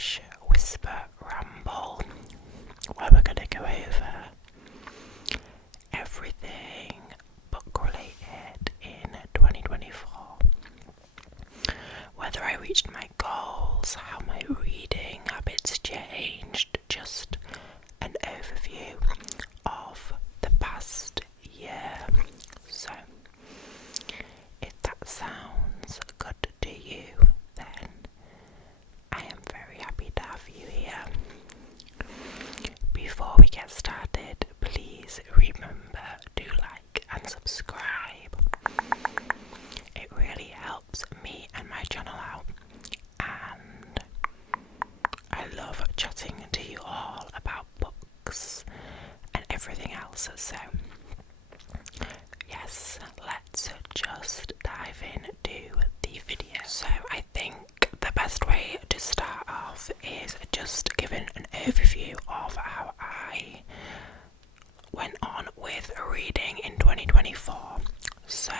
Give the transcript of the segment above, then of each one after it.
bookish whisper ramble where we're going to go over everything book related in 2024. Whether I reached my goals, how my reading habits changed, just an overview of the past year. So, if that sounds good to you, then I am very happy to have you here. Before we get started, please remember to like and subscribe. It really helps me and my channel out, and I love chatting to you all about books and everything else. So yes, let's just dive into the video. So I think the best way to start off is just giving an overview of how I went on with reading in 2024. So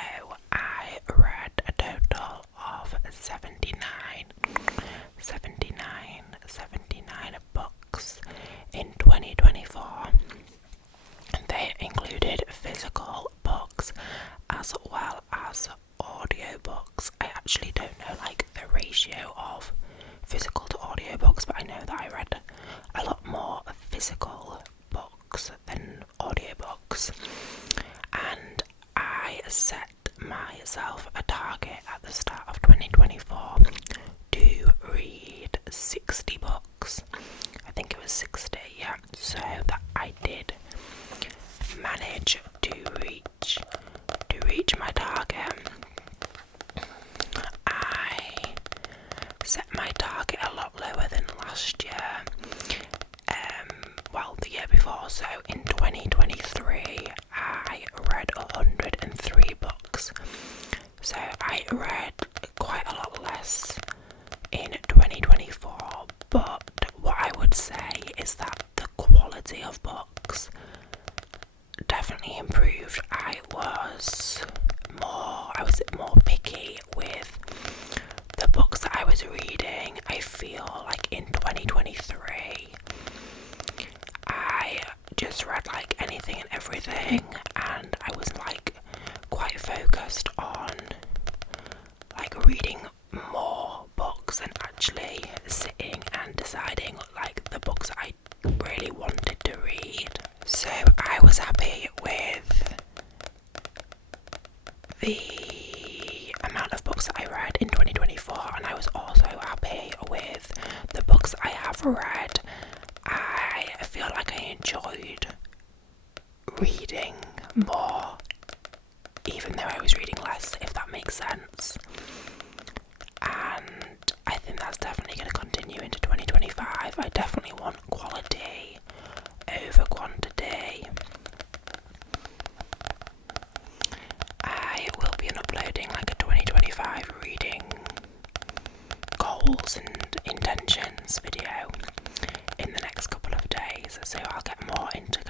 I read a total of 79 books in 2024. And they included physical books as well as audiobooks. I actually don't know the ratio of physical to audiobooks, but I know that I read a lot more physical books than audiobooks. And I set myself a target at the start of 2024 to read 60 books. I think it was 60, yeah. So that I did manage to reach my target. I set my target a lot lower than last year. The year before. So in 2023, I read 103 books. So I read quite a lot less in 2024. But what I would say is that the quality of books definitely improved. I was more picky with the books that I was reading. I feel like in 2023 I just read anything and everything, and I was quite focused on reading more books and actually sitting and deciding the books that I really wanted to read. So I was happy with the amount of books that I read in 2024, and I was also happy with the books I have read. I feel like I enjoyed reading more, even though I was reading less, if that makes sense. And I think that's definitely going to continue into 2025. I definitely want quality over quantity. I will be uploading a 2025 reading goals and intentions video in the next couple of days, so I'll get more into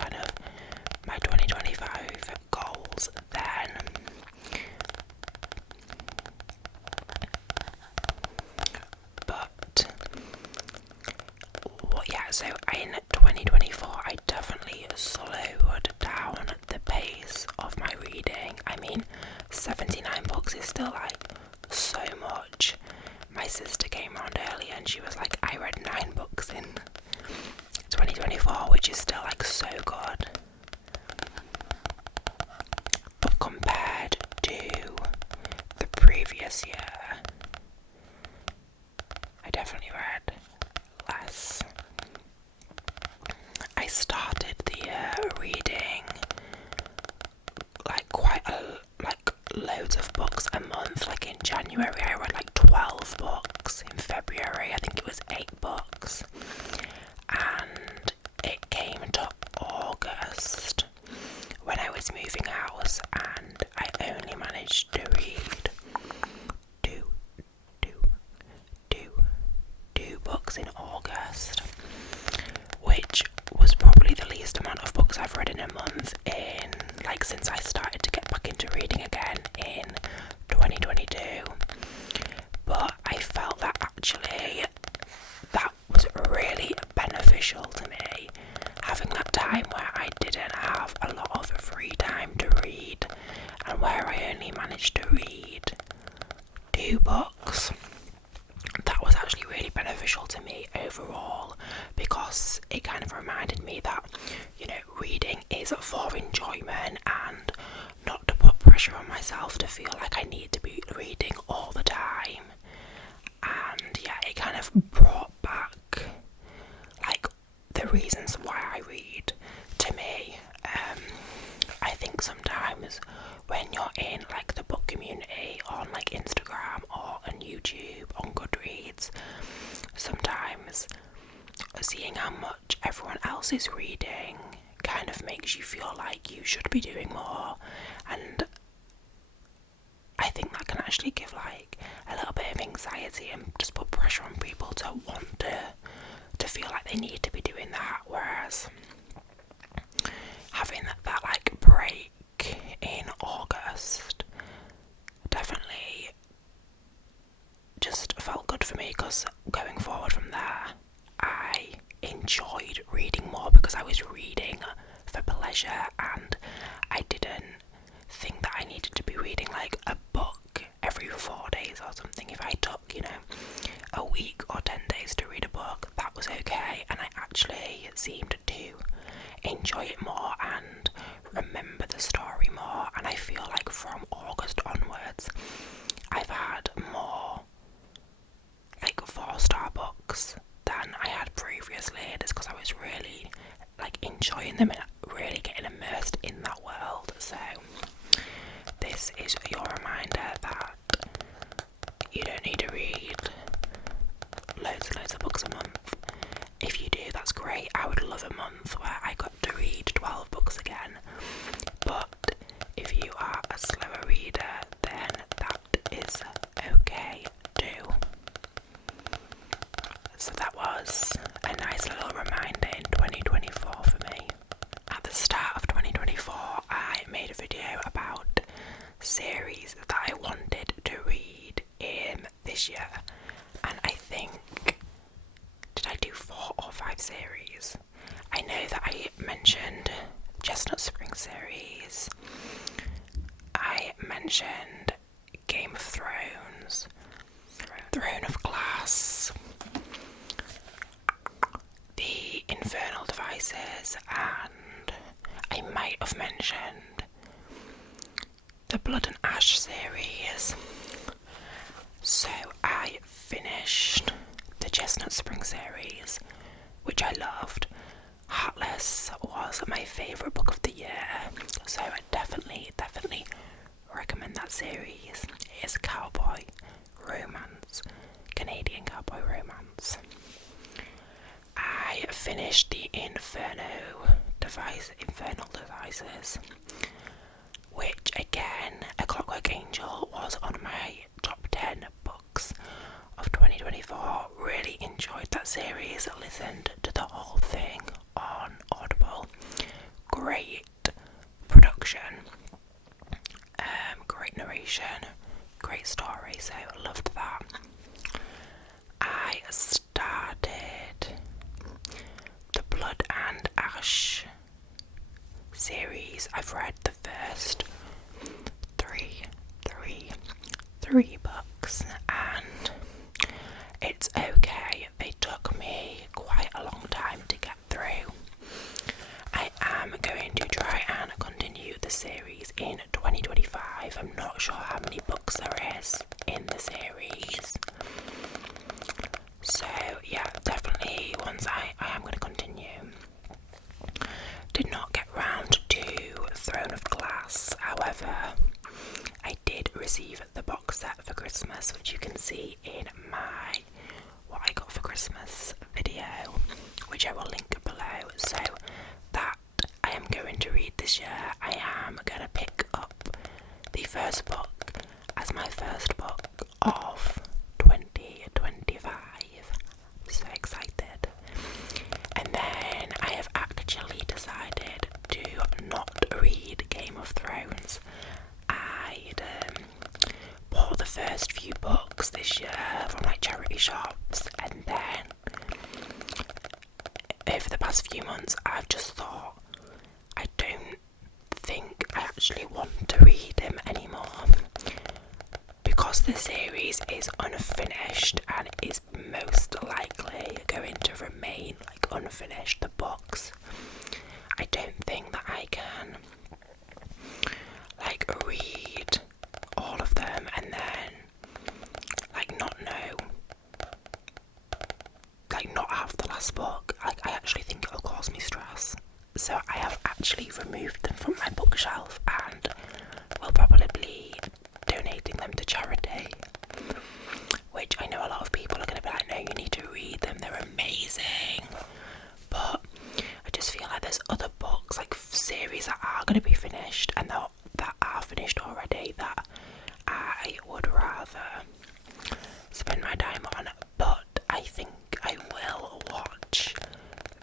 my 2025 goals then. But so in 2024 I definitely slowed down the pace of my reading. I mean, 79 books is still so much. My sister came around earlier and she was like, I read 9 books in 2024, which is still so good. But compared to the previous year, I definitely read less. I started the year reading loads of books a month. In January I read 12 books. In February I think it was 8 books. And it came to August when I was moving house, and I only managed to read two books in August, which was probably the least amount of books I've read in a month since I started to get back into reading again in 2022. But I felt that actually that was beneficial to me overall, because it kind of reminded me that, you know, reading is for enjoyment and not to put pressure on myself to feel like I need to be reading all the time. And yeah, it kind of brought back like the reasons why I read to me. I think sometimes when you're in like the book community on like Instagram or on YouTube, on Goodreads, sometimes seeing how much everyone else is reading kind of makes you feel like you should be doing more, and I think that can actually give like a little bit of anxiety and just put pressure on people to want to feel like they need to be doing that, whereas having that like break in August definitely just felt good for me, because going forward from there I enjoyed reading more because I was reading for pleasure, and I didn't think that I needed to be reading like a book every 4 days or something. If I took, you know, a week or 10 days to read a book, that was okay, and I actually seemed to enjoy it more and remember the story more. And I feel like from August onwards I've had more like 4-star books than I had previously, and it's because I was really like enjoying them and really getting immersed in that world. So this is your reminder that you don't need to read loads and loads of books a month. If you do, that's great. I would love a month where I got to read 12 books again. But if you are a slower reader, then that is okay too. So that was a nice little reminder in 2024 for me. At the start of 2024, I made a video about series that I wanted to read in this year, and I think, did I do 4 or 5 series? I know that I mentioned Chestnut Spring series, I mentioned Game of Thrones, Throne of Glass, The Infernal Devices, and I might have mentioned the Blood and Ash series. So I finished the Chestnut Spring series, which I loved. Heartless was my favourite book of the year, so I definitely recommend that series. It is cowboy romance, Canadian cowboy romance. I finished the Infernal Devices, which again, A Clockwork Angel was on my top 10 books of 2024. Really enjoyed that series, listened to the whole thing on Audible. Great production, great narration, great story, so loved that. I started the Blood and Ash series. I've read the first three books, and it's okay. They took me quite a long time to get through. I am going to try and continue the series in 2025. I'm not sure how many books there is in the series, so yeah, definitely once I am going to continue. Did not get round to Throne of Glass, however I did receive the box set for Christmas, which you can see in my what I got for Christmas video, which I will link below. So that I am going to read this year. I am going to pick up the first book as my first book of 2025. I'm so excited. And then I have actually decided to not read Game of Thrones. I'd bought the first few books this year from like charity shops, and then over the past few months I've just thought I don't think I actually want to read them anymore, because the series is unfinished and is most likely last book, I actually think it'll cause me stress. So I have actually removed them from my bookshelf and will probably be donating them to charity. Which I know a lot of people are going to be like, no, you need to read them, they're amazing. But I just feel like there's other books, like series that are going to be finished and that are finished already that I would rather spend my time on. But I think I will watch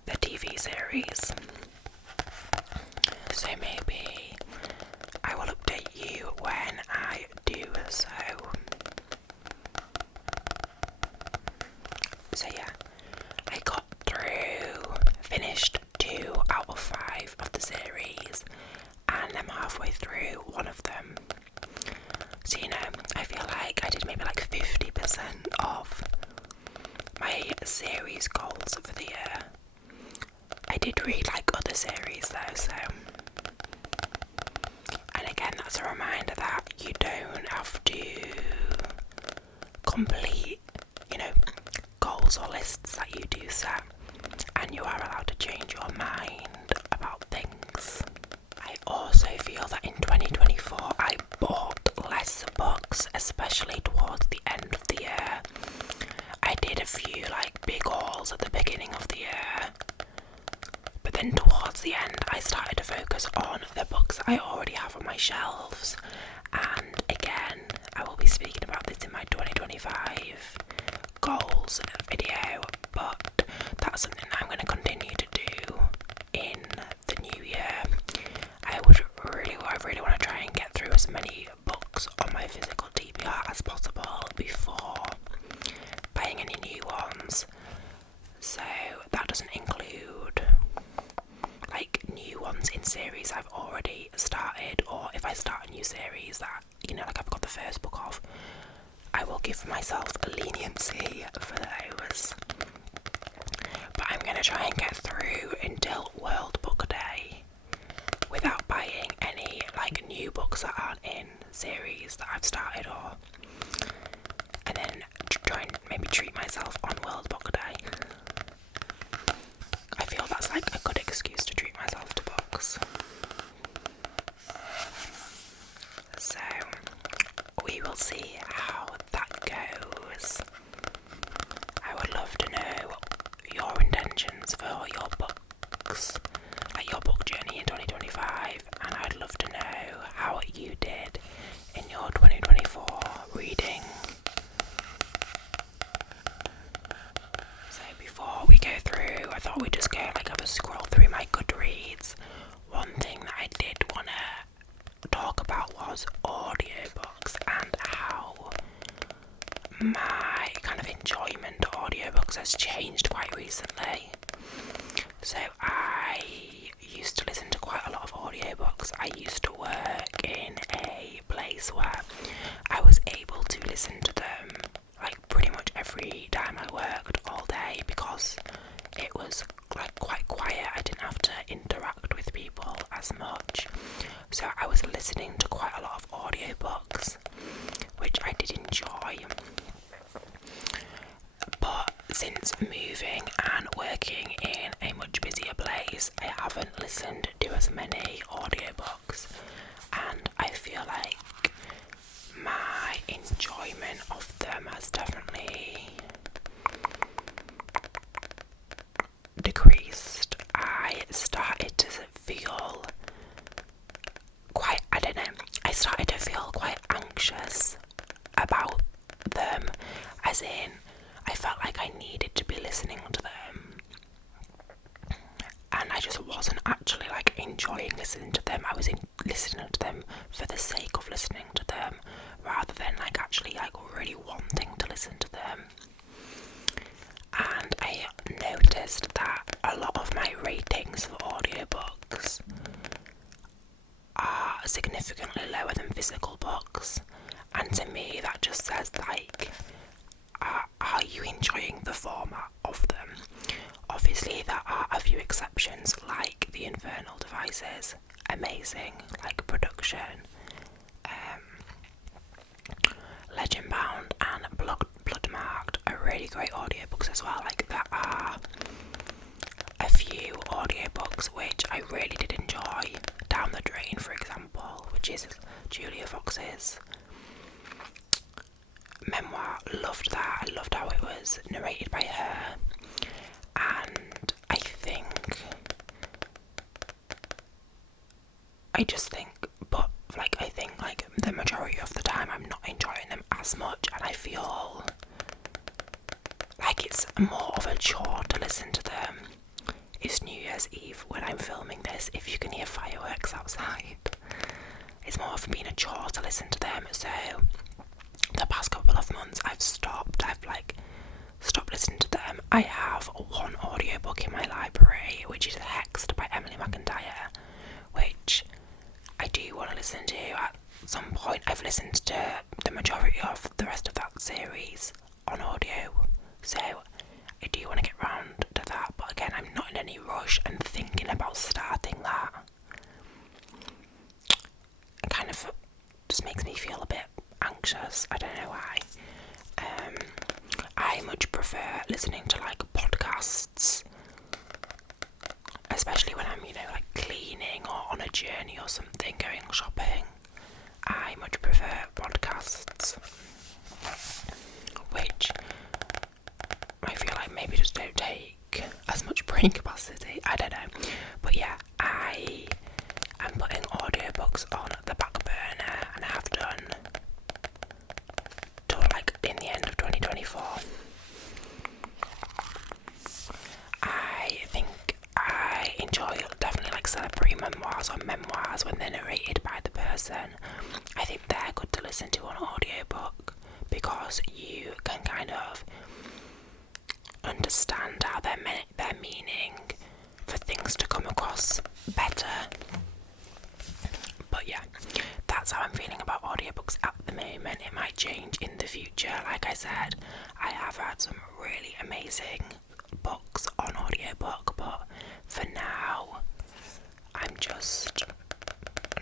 the TV series. So maybe I will update you when I do so. So yeah, I got finished 2 out of 5 of the series, and I'm halfway through one of them. So you know, I feel like I did maybe like 50% of my series goals for the year. I did read like other series though, so. And again, that's a reminder that you don't have to complete, you know, goals or lists that you do set, and you are allowed to change your mind about things. I also feel that in 2024 I bought less books, especially towards the end of the year. I did a few like big hauls at the beginning of the year, but then towards the end I started to focus on the books that I already have on my shelves. And again, I will be speaking about this in my 2025 goals video, but that's something that I'm going to continue to do in the new year. I really want to try and get through as many books on my physical TBR as possible before buying any new ones. So that doesn't include like new ones in series I've already started, or if I start a new series that, you know, like I've got the first book of, I will give myself a leniency for those. But I'm going to try and get through until World Book Day without buying any like new books that aren't in series that I've started, and then try and maybe treat myself on World Book Day. I feel that's like a good excuse to treat myself to books. So we will see how that goes. I would love to know your intentions for your books, like your book journey in 2025, and I'd love to know how you did in your 2024 reading. So before we go through, I thought we'd just go like have a scroll through my Goodreads. One thing that I did want to talk about was audiobooks and how my kind of enjoyment of audiobooks has changed quite recently. So I used to listen to quite a lot of audiobooks. I used to work in a place where I was able to listen to them like pretty much every time I worked all day, because it was like quite quiet. I didn't have to interact with people as much, so I was listening to quite a lot of audiobooks, which I did enjoy. But since moving and working in a much busier place, I haven't listened to as many audiobooks, and I feel like my enjoyment of them has definitely decreased. I started to feel quite, I started to feel quite anxious about them, as in I felt like I needed to be listening to them, and I just wasn't actually like enjoying listening to them. I was listening to them for the sake of listening to them, rather than like actually like really wanting to listen to them. And I noticed that a lot of my ratings for audiobooks are significantly lower than physical books, and to me that just says like, are you enjoying the format of them? Obviously there are a few exceptions, like The Infernal Devices, amazing, like production, Legend Bound and Bloodmarked are really great audiobooks audiobooks as well. Like, there are a few audiobooks which I really did enjoy. Down the Drain, for example, which is Julia Fox's memoir. Loved that. I loved how it was narrated by her. And I think the majority of the time I'm not enjoying them as much, and I feel like it's more of a chore to listen to them. It's New Year's Eve when I'm filming this. If you can hear fireworks outside, it's more of being a chore to listen to them. So the past couple of months I've stopped listening to them. I have one audiobook in my library, which is Hexed by Emily McIntyre, which I do want to listen to at some point. I've listened to the majority of the rest of that series on audio, so I do want to get round to that, but again, I'm not in any rush and thinking about starting that. It kind of just makes me feel a bit anxious. I don't know why. I much prefer listening to like podcasts, especially when I'm, like cleaning or on a journey or something, going shopping. I much prefer podcasts, which I feel like maybe just don't take as much brain capacity. I don't know. But yeah, I am putting audiobooks on the back burner, and I have done till like in the end of 2024. I think I enjoy definitely like celebrity memoirs or memoirs when they're narrated by the person. I think they're good to listen to on audiobook because you can kind of understand how their meaning for things to come across better. But yeah, that's how I'm feeling about audiobooks at the moment. It might change in the future. Like I said, I have had some really amazing books on audiobook, but for now I'm just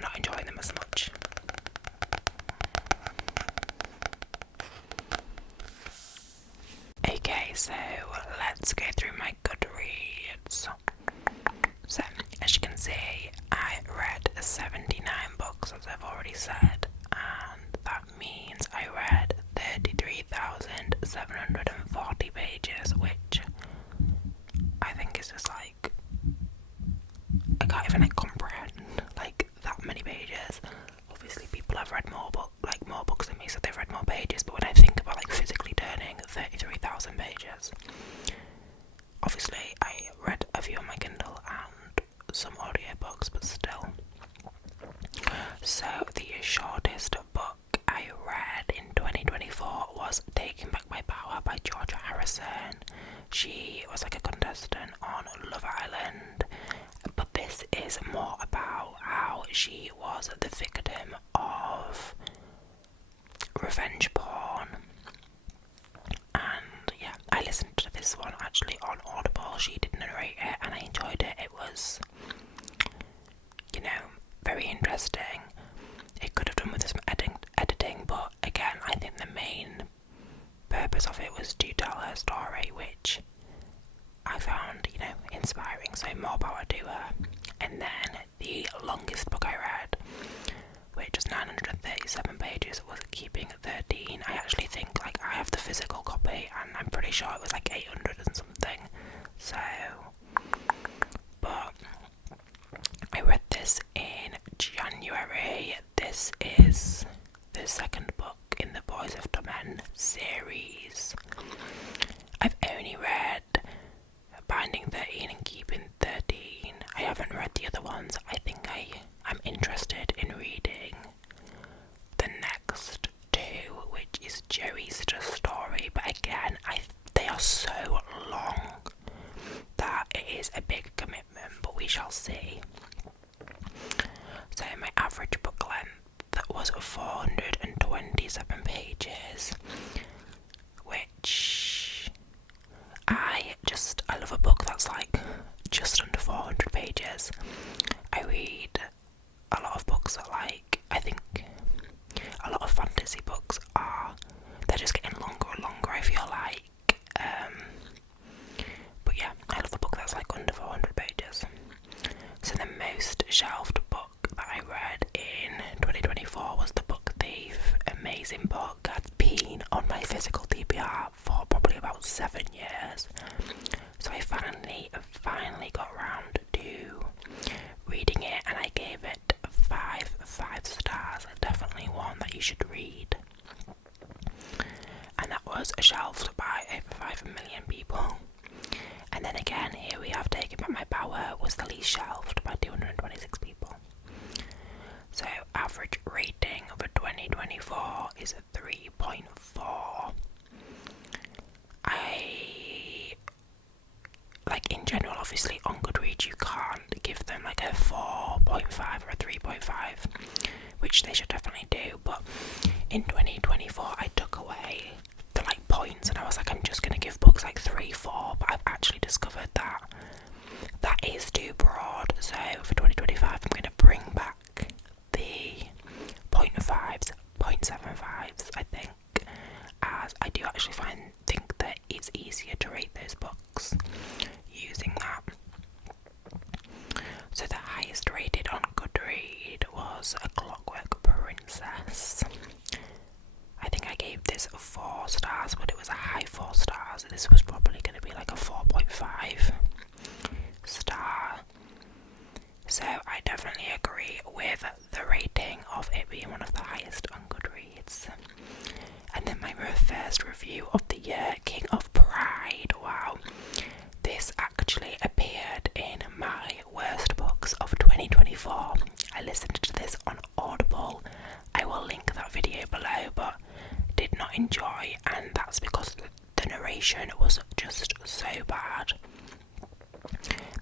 not enjoying them as much. Okay, so let's go through my Goodreads. So, as you can see, I read 79 books, as I've already said, and that means I read 33,740 pages, which I think is just like, I can't even comprehend like that many pages. Obviously people have read more books than me, so they've read more pages, but when I think about like physically turning 33,000 pages, obviously I read a few on my Kindle and some audiobooks, but still. So the shortest book I read in 2024 was Taking Back My Power by Georgia Harrison. She was like a contestant on Love Island, but this is more about how she was the victim of revenge porn. And yeah, I listened to this one actually on Audible. She did narrate it and I enjoyed it. It was, very interesting. It could have done with some editing, but again, I think the main purpose of it was to tell her story, which I found, inspiring, so more power to her. And then the longest book I read, which was 937 pages, was Keeping 13. I actually think, I have the physical copy, and I'm pretty sure it was 800 and something, so, but I read this in January. This is the second book in the Boys of Domen series. I've only read Binding 13 and Keeping 13. I haven't read the other ones. I think I'm interested in reading the next two, which is Joey's story, but again, they are so long that it is a big commitment, but we shall see. So my average book length was 427 pages, which I love a book that's just under 400 pages. I read a lot of books that I think a lot of fantasy books they're just getting longer and longer. I feel like 7 years. So I finally got around to reading it, and I gave it 5 stars. Definitely one that you should read. And that was shelved by over 5 million people. And then again, here we have Taking Back My Power was the least shelved by 226 people. So average rating for 2024 is a 3.4. In general, obviously on Goodreads you can't give them like a 4.5 or a 3.5, which they should definitely do, but in 2024 I took away the points, and I was like, I'm just going to give books 3, 4, but I've actually discovered that that is too broad. So for 2025 I'm going to bring back the 0.5s, 0.75s, I think, as I do actually think that it's easier to rate those books using that. So the highest rated on Goodreads was A Clockwork Princess. I think I gave this 4 stars, but it was a high 4 stars. This was probably going to be like a 4.5 star. So I definitely agree with the rating of it being one of the highest on Goodreads. And then my first review of the year, King of Pride. Wow. This actually appeared in my worst books of 2024. I listened to this on Audible. I will link that video below, but did not enjoy, and that's because the narration was just so bad.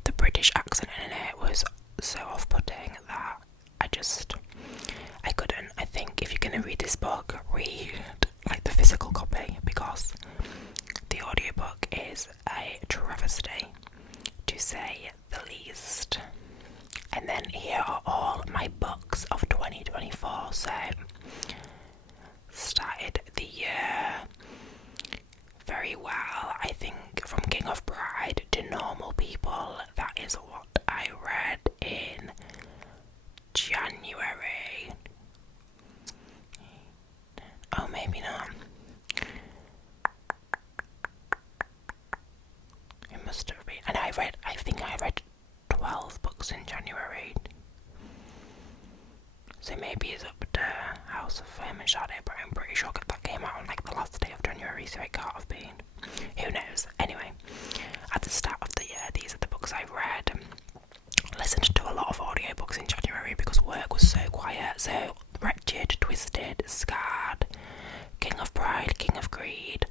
The British accent in it was so off-putting that I couldn't. I think if you're going to read this book, read the physical copy, because the audiobook is a travesty, to say the least. And then here are all my books of 2024. So started the year very well. I think from King of Pride to Normal People, that is what I read in January. Oh, maybe not. It must have been. And I think I read 12 books in January. So maybe it's up to House of Flame and Shadow, but I'm pretty sure that came out on the last day of January, so it can't have been. Who knows? Anyway, at the start of the year, these are the books I read. Listened to a lot of audiobooks in January because work was so quiet. So Wretched, Twisted, Scarred, King of Pride, King of Greed,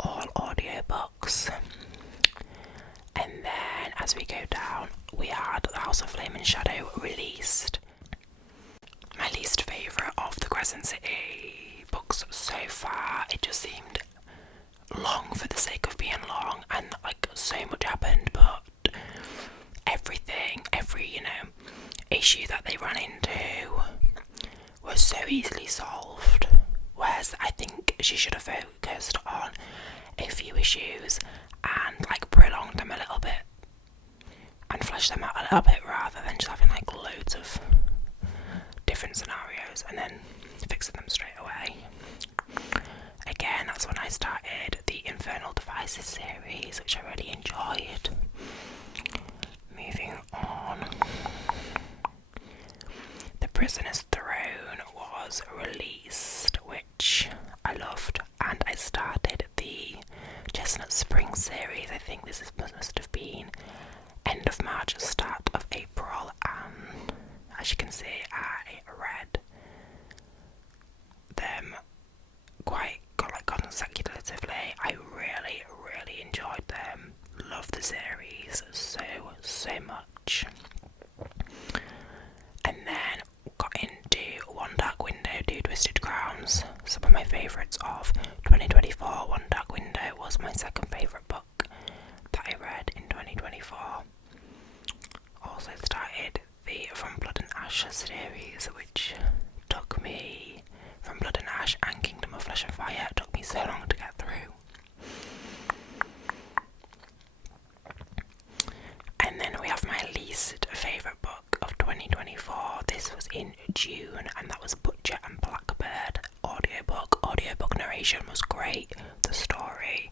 all audiobooks. And then as we go down, we had The House of Flame and Shadow released. My least favourite of the Crescent City books so far. It just seemed long for the sake of being long, and so much happened, but every issue that they ran into was so easily solved, whereas I think she should have focused on a few issues and prolonged them a little bit and fleshed them out a little bit, rather than just having loads of different scenarios and then fixing them straight away. Again, that's when I started the Infernal Devices series, which I really enjoyed. Moving on, The Prisoner's Throne was released, which I loved, and I started the Chestnut Spring series. I think this must have been end of March, start of April, and as you can see, I read them quite consecutively. I really enjoyed them. Love the series so much. And then got into One Dark Window, Two Twisted Crowns. Some of my favourites of 2024. One Dark Window was my second favourite book that I read in 2024. Also started the From Blood and Ash series, which took me, From Blood and Ash and Kingdom of Flesh and Fire, took me so long to get through. And then we have my least favourite book of 2024. This was in June, and that was Butcher and Blackbird audiobook. Audiobook narration was great. The story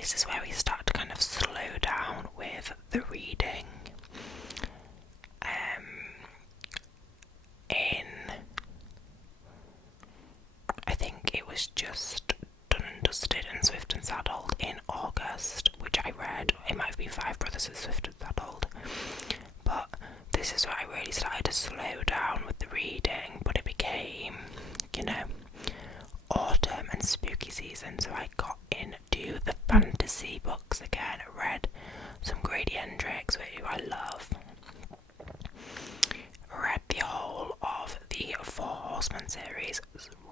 this is where we start to kind of slow down with the reading. I think it was just Done and Dusted and Swift and Saddled in August, which I read. It might have been Five Brothers and Swift and Saddled, but this is where I really started to slow down with the reading. But it became, autumn and spooky season, so I got into the fantasy books again. I read some Grady Hendrix, which I love. Read the whole of the Four Horsemen series,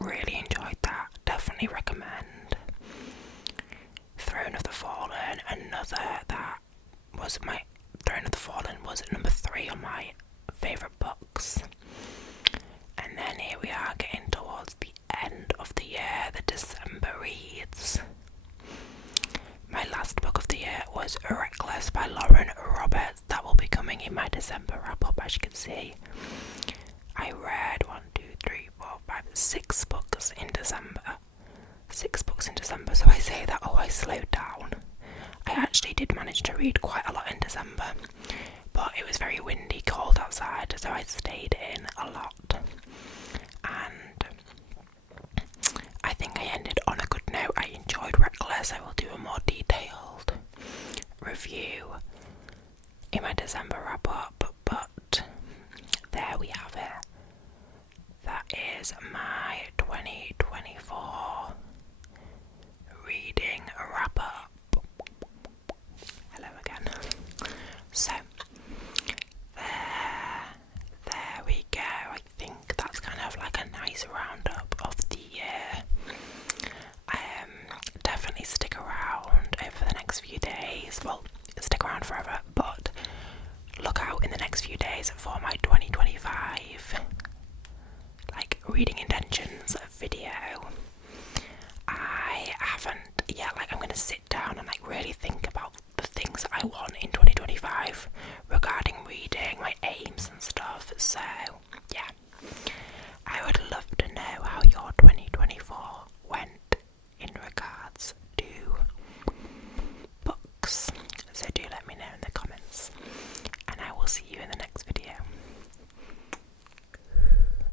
really enjoyed that, definitely recommend. Throne of the Fallen, another that was my, Throne of the Fallen was number 3 on my favourite books. And then here we are getting towards the end of the year, the December reads. My last book of the year was Reckless by Lauren Roberts. That will be coming in my December wrap-up, as you can see. I read 6 books in December. 6 books in December, so I say that, I slowed down. I actually did manage to read quite a lot in December, but it was very windy, cold outside, so I stayed in a lot.